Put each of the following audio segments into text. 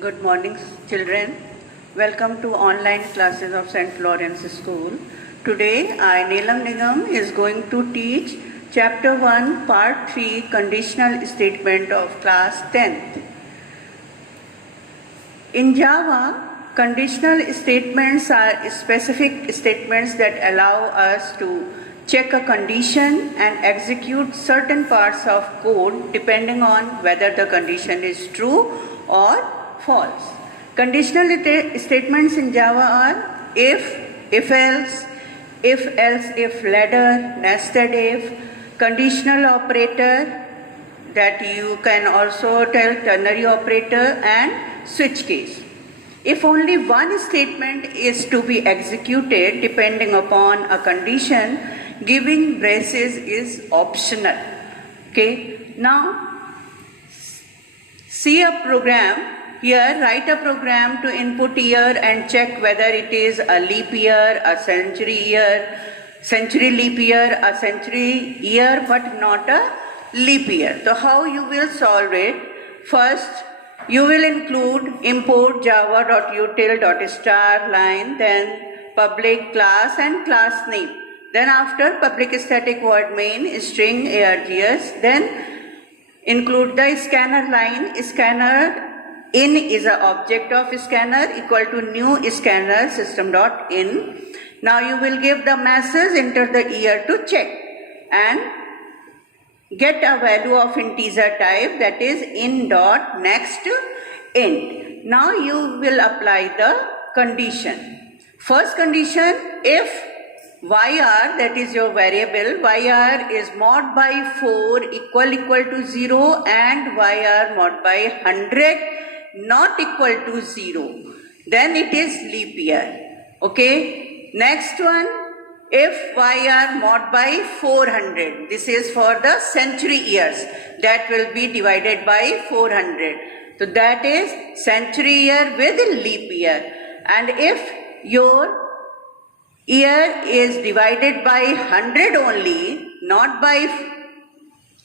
Good morning, children. Welcome to online classes of St. Lawrence School. Today, I, Neelam Nigam, is going to teach Chapter 1, Part 3, Conditional Statement of Class 10th. In Java, conditional statements are specific statements that allow us to check a condition and execute certain parts of code depending on whether the condition is true or false. Conditional statements in Java are if else, if ladder, nested if, conditional operator, that you can also tell ternary operator, and switch case. If only one statement is to be executed depending upon a condition, giving braces is optional. Okay, now see a program. Here, write a program to input year and check whether it is a leap year, a century leap year, a century year, but not a leap year. So how you will solve it? First, you will include import java.util.star line, then public class and class name. Then after public static void main string args, then include the scanner line. Scanner in is an object of scanner equal to new scanner system.in. Now you will give the message, enter the year to check and get a value of integer type, that is in.next int. Now you will apply the condition. First condition, if yr, that is your variable, yr is mod by 4 equal to 0 and yr mod by 100 not equal to 0, then it is leap year. Okay, next one, if yr mod by 400, this is for the century years, that will be divided by 400. So that is century year with leap year. And if your year is divided by 100 only, not by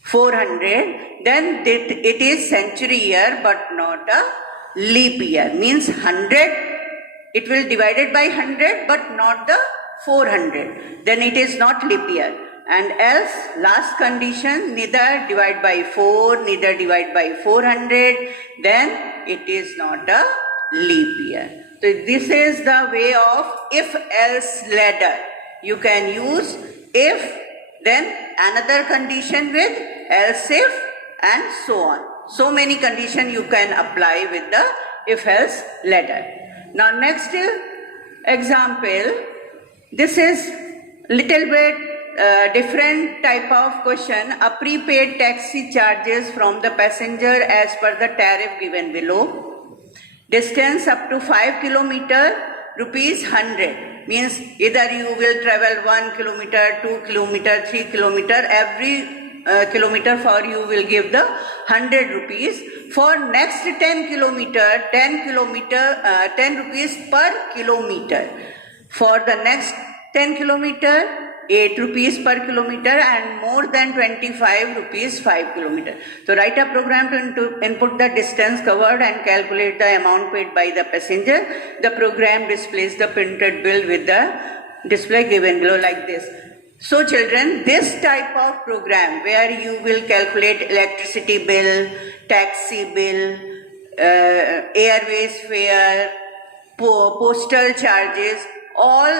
400, then it is century year but not a leap year. Means 100, it will divided by 100 but not the 400. Then it is not leap year. And else, last condition, neither divide by 4, neither divide by 400, then it is not a leap year. So this is the way of if-else ladder. You can use if, then another condition with else if, and so on. So many conditions you can apply with the if-else ladder. Now next example, this is little bit different type of question. A prepaid taxi charges from the passenger as per the tariff given below. Distance up to 5 kilometer, rupees 100. Means either you will travel 1 kilometer, 2 kilometer, 3 kilometer, every kilometer for you will give the 100 rupees. For next 10 kilometer, 10 rupees per kilometer. For the next 10 kilometer, 8 rupees per kilometer, and more than 25 rupees 5 kilometer. So write a program to input the distance covered and calculate the amount paid by the passenger. The program displays the printed bill with the display given below like this. So children, this type of program where you will calculate electricity bill, taxi bill, airways fare, postal charges, all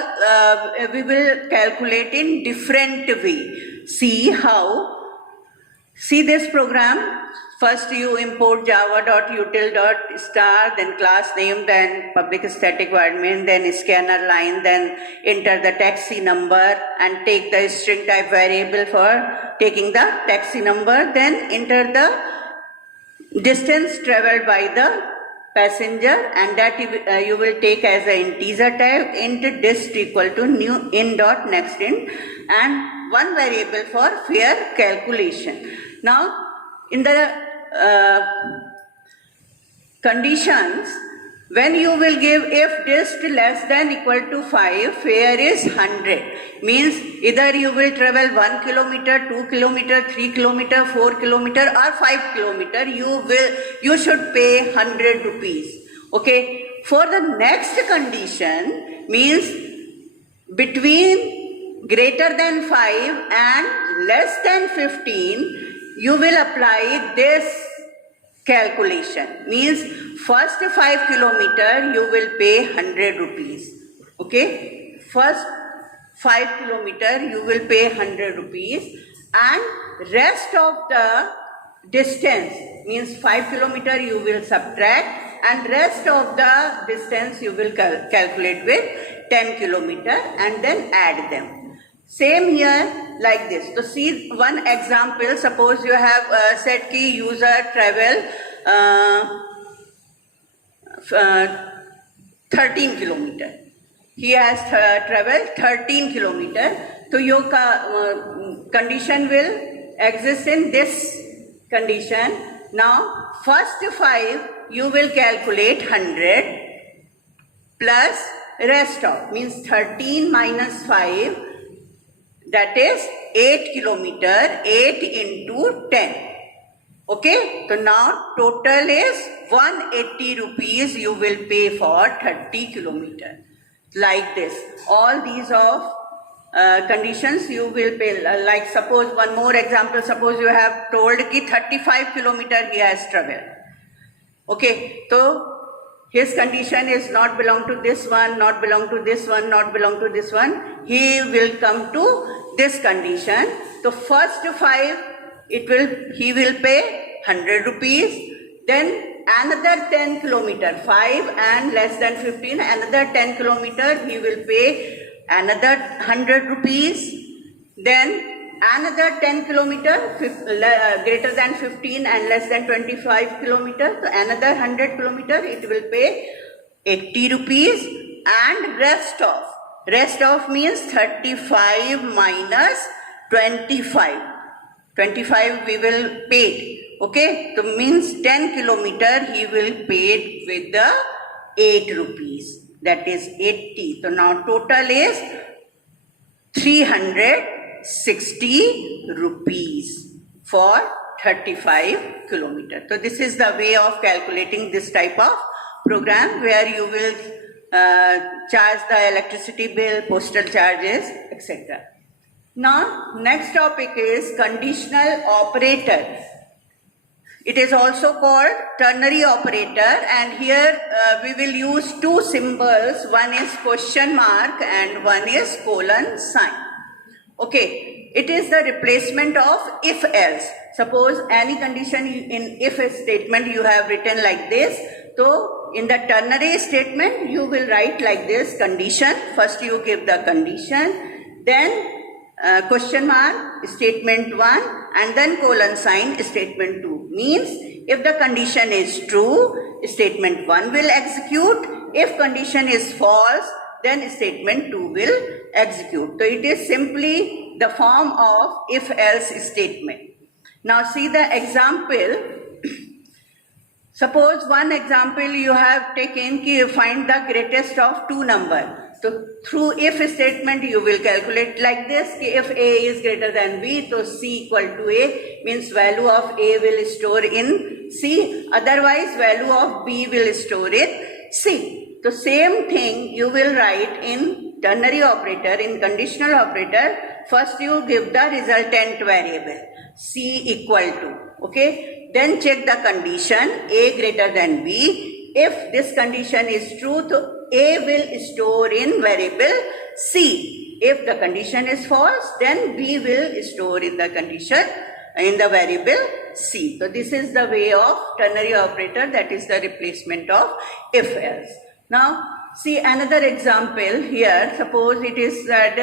we will calculate in different way. See how? See this program. First you import java.util.star, then class name, then public static void main, then scanner line, then enter the taxi number and take the string type variable for taking the taxi number, then enter the distance traveled by the passenger, and that you will take as an integer type, int dist equal to new in.next int, and one variable for fare calculation. Now in the conditions, when you will give if dist less than equal to 5, fare is 100. Means either you will travel 1 kilometer, 2 kilometer, 3 kilometer, 4 kilometer or 5 kilometer, you should pay 100 rupees. Okay, for the next condition means between greater than 5 and less than 15, you will apply this calculation. Means first 5 kilometer you will pay 100 rupees. Okay, first 5 kilometer you will pay 100 rupees, and rest of the distance means 5 kilometer you will subtract, and rest of the distance you will calculate with 10 kilometer and then add them. Same here like this. So see one example. Suppose you have said ki user travel 13 kilometer. He has traveled 13 kilometer. So your condition will exist in this condition. Now first 5 you will calculate 100 plus rest of, means 13 minus 5, that is 8 kilometer, 8 into 10. Okay, so now total is 180 rupees you will pay for 30 kilometer. Like this, all these of conditions you will pay. Like suppose one more example, suppose you have told ki 35 kilometer he has traveled. Okay, so his condition is not belong to this one, not belong to this one, not belong to this one. He will come to this condition. So first 5 he will pay 100 rupees. Then another 10 kilometer, 5 and less than 15, another 10 kilometer he will pay another 100 rupees. Then another 10 kilometer greater than 15 and less than 25 kilometer, so another 100 kilometer it will pay 80 rupees, and rest of means 35 minus 25 we will pay. Okay, so means 10 kilometer he will pay with the 8 rupees, that is 80. So now total is 360 rupees for 35 kilometers. So this is the way of calculating this type of program, where you will charge the electricity bill, postal charges, etc. Now next topic is conditional operator. It is also called ternary operator, and here we will use two symbols. One is question mark and one is colon sign. Okay, it is the replacement of if else. Suppose any condition in if statement you have written like this. So in the ternary statement you will write like this: condition. First you give the condition, then question mark statement 1, and then colon sign statement 2. Means if the condition is true, statement 1 will execute. If condition is false, then statement 2 will execute. So it is simply the form of if else statement. Now see the example. Suppose one example you have taken, find the greatest of two numbers. So through if statement you will calculate like this: if A is greater than B, so C equal to A, means value of A will store in C, otherwise value of B will store in C. So same thing you will write in ternary operator, in conditional operator. First you give the resultant variable C equal to, okay, then check the condition A greater than B. If this condition is true, so A will store in variable C. If the condition is false, then B will store in the condition in the variable C. So this is the way of ternary operator, that is the replacement of if else. Now see another example here. Suppose it is that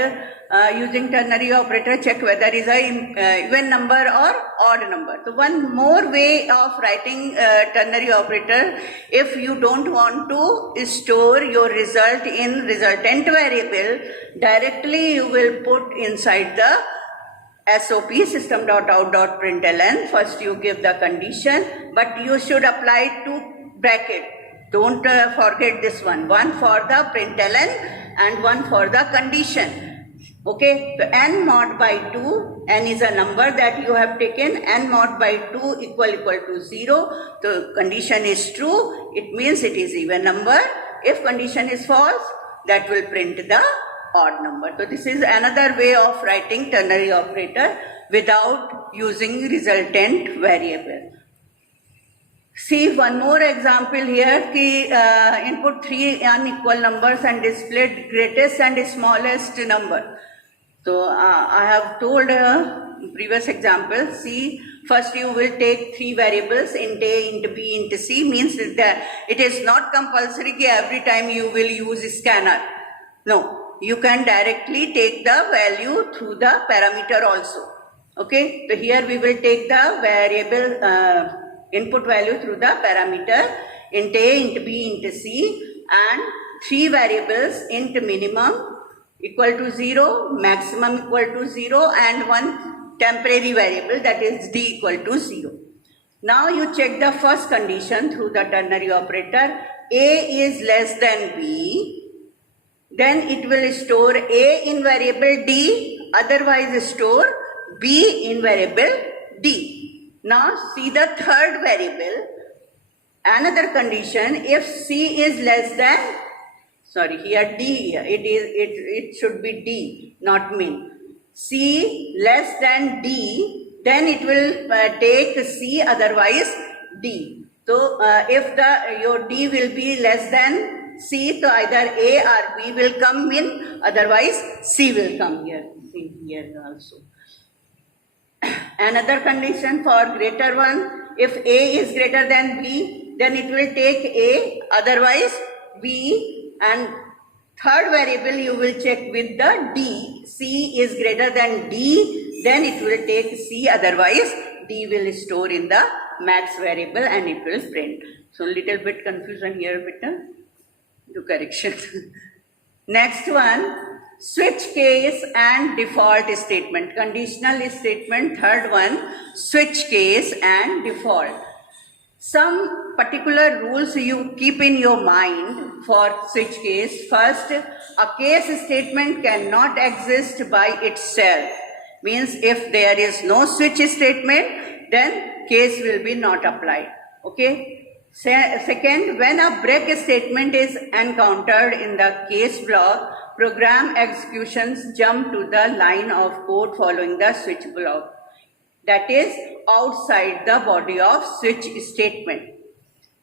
using ternary operator, check whether is a even number or odd number. So one more way of writing ternary operator, if you don't want to store your result in resultant variable, directly you will put inside the SOP system.out.println. First you give the condition, but you should apply two bracket. Don't forget this one for the println and one for the condition. Okay, so n mod by 2, n is a number that you have taken, n mod by 2 equal to 0. The condition is true, it means it is even number. If condition is false, that will print the odd number. So this is another way of writing ternary operator without using resultant variable. See one more example here, input 3 unequal numbers and displayed greatest and smallest number. So I have told previous example. See, first you will take 3 variables, int a, int b, int c, means that it is not compulsory that every time you will use scanner. No, you can directly take the value through the parameter also. Okay, so here we will take the variable input value through the parameter int a, int b, int c, and 3 variables, int minimum equal to 0, maximum equal to 0, and one temporary variable, that is d equal to 0. Now you check the first condition through the ternary operator. A is less than b, then it will store a in variable d, otherwise store b in variable d. Now see the third variable, another condition, if c is less than, sorry, here d, it should be d, not min. C less than d, then it will take c, otherwise d. So if your d will be less than c, so either a or b will come in, otherwise c will come here. See here also. Another condition for greater one, if a is greater than b, then it will take a, otherwise b. And third variable you will check with the d. C is greater than d, then it will take c, otherwise d will store in the max variable and it will print. So little bit confusion here, better do correction. Next one, switch case and default statement. Conditional statement, third one, switch case and default. Some particular rules you keep in your mind for switch case. First, a case statement cannot exist by itself. Means if there is no switch statement, then case will be not applied. Okay. Second, when a break statement is encountered in the case block, program executions jump to the line of code following the switch block, that is outside the body of switch statement.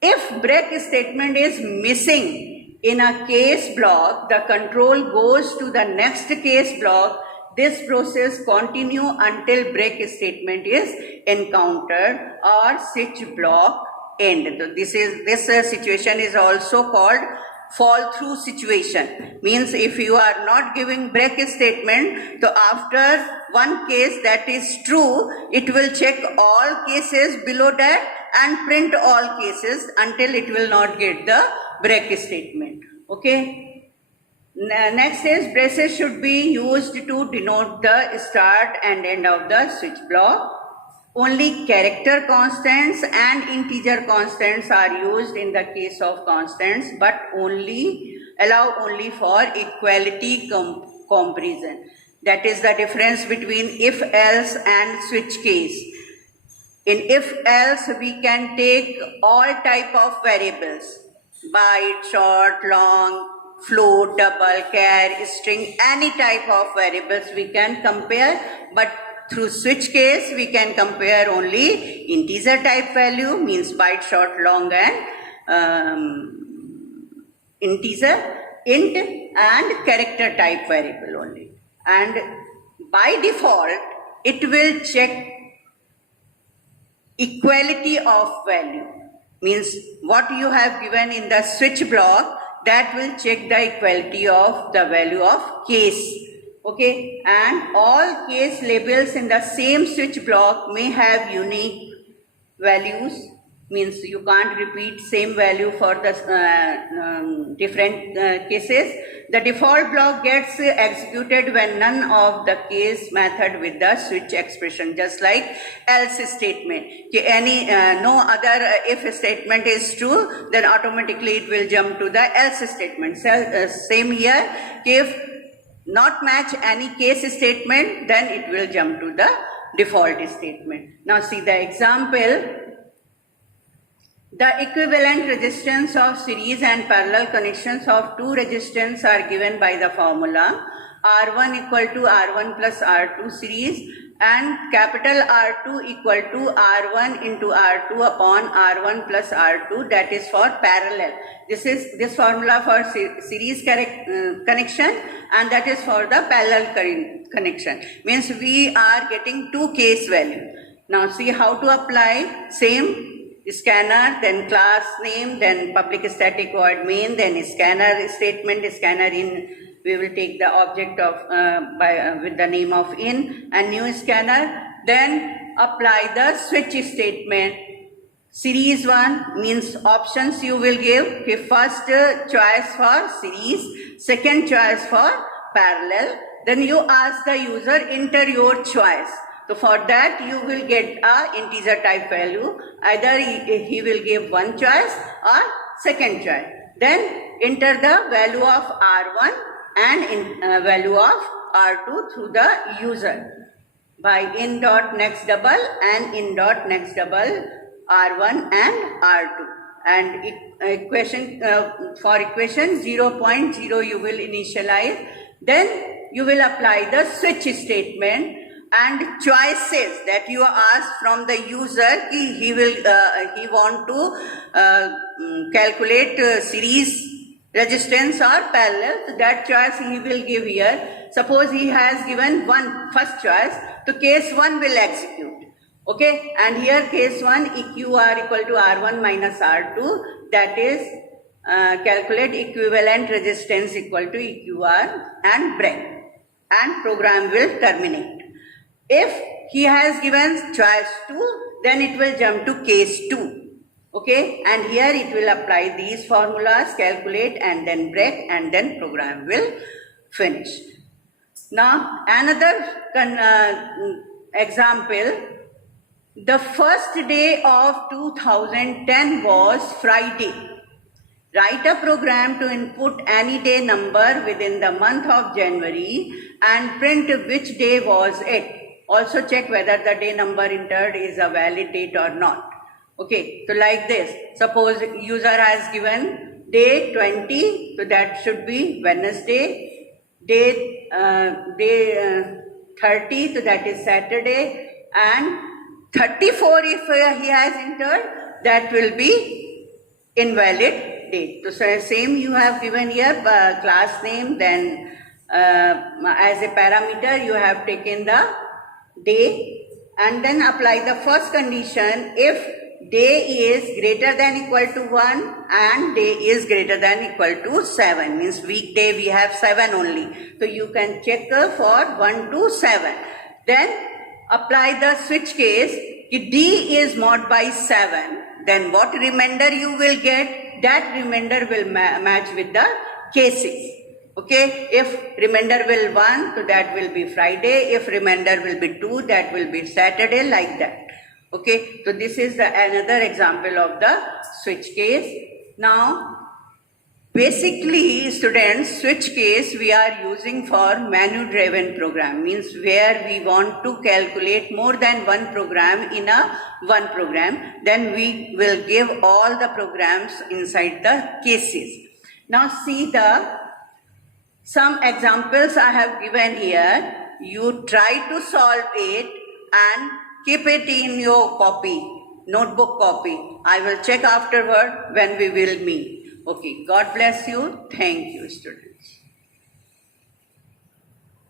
If break statement is missing in a case block, the control goes to the next case block. This process continues until break statement is encountered or switch block end. So this situation is also called fall through situation. Means if you are not giving break statement, so after one case that is true, it will check all cases below that and print all cases until it will not get the break statement. Okay. Next is braces should be used to denote the start and end of the switch block. Only character constants and integer constants are used in the case of constants, but allow only for equality comparison. That is the difference between if else and switch case. In if else we can take all type of variables, byte, short, long, float, double, char, string, any type of variables we can compare, but through switch case we can compare only integer type value, means byte, short, long, and integer, int, and character type variable only. And by default it will check equality of value, means what you have given in the switch block, that will check the equality of the value of case. Okay, and all case labels in the same switch block may have unique values, means you can't repeat same value for the different cases. The default block gets executed when none of the case method with the switch expression, just like else statement. No other if statement is true, then automatically it will jump to the else statement. So, same here, if not match any case statement, then it will jump to the default statement. Now see the example. The equivalent resistance of series and parallel connections of two resistance are given by the formula R1 equal to R1 plus R2 series and capital R2 equal to R1 into R2 upon R1 plus R2, that is for parallel. This is this formula for series connection, and that is for the parallel connection. Means we are getting two case value. Now see how to apply. Same scanner, then class name, then public static void main, then scanner statement, scanner in, we will take the object of with the name of in, and new scanner, then apply the switch statement. Series 1 means options you will give. First choice for series, second choice for parallel, then you ask the user enter your choice. So for that you will get a integer type value. Either he will give one choice or second choice. Then enter the value of R1 and value of R2 through the user by in dot next double and in dot next double R1 and R2. And equation for equation 0.0 you will initialize. Then you will apply the switch statement and choices that you ask from the user. He want to calculate series resistance or parallel. So that choice he will give here. Suppose he has given first choice, so case 1 will execute. Okay, and here case 1 EQR equal to R1 minus R2, that is calculate equivalent resistance equal to EQR and break, and program will terminate. If he has given choice 2, then it will jump to case 2. Okay, and here it will apply these formulas, calculate and then break, and then program will finish. Now another example. The first day of 2010 was Friday. Write a program to input any day number within the month of January and print which day was it. Also check whether the day number entered is a valid date or not. Okay, so like this, suppose user has given day 20, so that should be Wednesday. Day 30, so that is Saturday, and 34 if he has entered, that will be invalid date. So same you have given here, class name, then as a parameter you have taken the day, and then apply the first condition. If day is greater than equal to 1 and day is greater than equal to 7, means weekday we have 7 only, so you can check for 1 to 7. Then apply the switch case. If D is mod by 7, then what remainder you will get, that remainder will match with the cases. Okay, if remainder will 1, so that will be Friday. If remainder will be 2, that will be Saturday, like that. Okay, so this is another example of the switch case. Now, basically students, switch case we are using for menu driven program, means where we want to calculate more than one program in one program, then we will give all the programs inside the cases. Now see some examples I have given here. You try to solve it and keep it in your copy, notebook copy. I will check afterward when we will meet. Okay, God bless you. Thank you, students.